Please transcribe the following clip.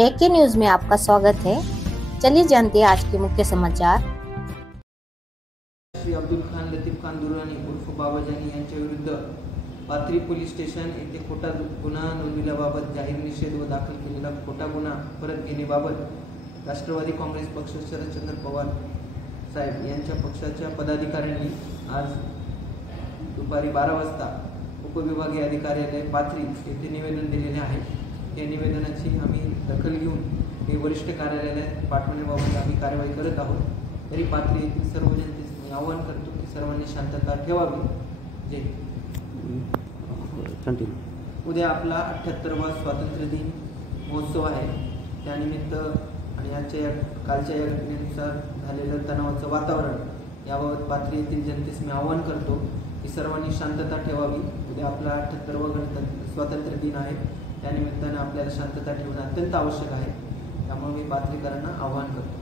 एके न्यूज में आपका स्वागत है। चलिए जानते हैं आज के मुख्य समाचार। श्री अब्दुल खान लतीफ खान दुरानी उर्फ बाबाजानी यांच्या विरुद्ध पाथरी पोलीस स्टेशन येथे खोटा गुन्हा नोंदविल्याबाबत जाहीर निषेध व दाखल केलेला खोटा गुन्हा परत घेण्याबाबत राष्ट्रवादी काँग्रेस पक्ष शरदचंद्र पवार साहेब यांच्या पक्षाच्या पदाधिकाऱ्यांनी आज दुपारी 12 वाजता उपविभागीय अधिकार्यालय पाथरी येथे निवेदन दिलेले आहे। या निवेदनाची आम्ही दखल घेऊन हे वरिष्ठ कार्यालयात पाठवण्याबाबत आम्ही कारवाई करत आहोत। तरी पाथरी येथील सर्व जनतेस मी आवाहन करतो की सर्वांनी शांतता ठेवावी। उद्या आपला 78वा स्वातंत्र्य दिन महोत्सव आहे। त्यानिमित्त आणि आजच्या कालच्या या घटनेनुसार झालेलं तणावाचं वातावरण याबाबत पाथरी येथील जनतेस मी आवाहन करतो की सर्वांनी शांतता ठेवावी। उद्या आपला 78वा स्वातंत्र्य दिन आहे। त्यानिमित्तानं आपल्याला शांतता ठेवणं अत्यंत आवश्यक आहे। त्यामुळे मी पाथरीकरांना आवाहन करतो।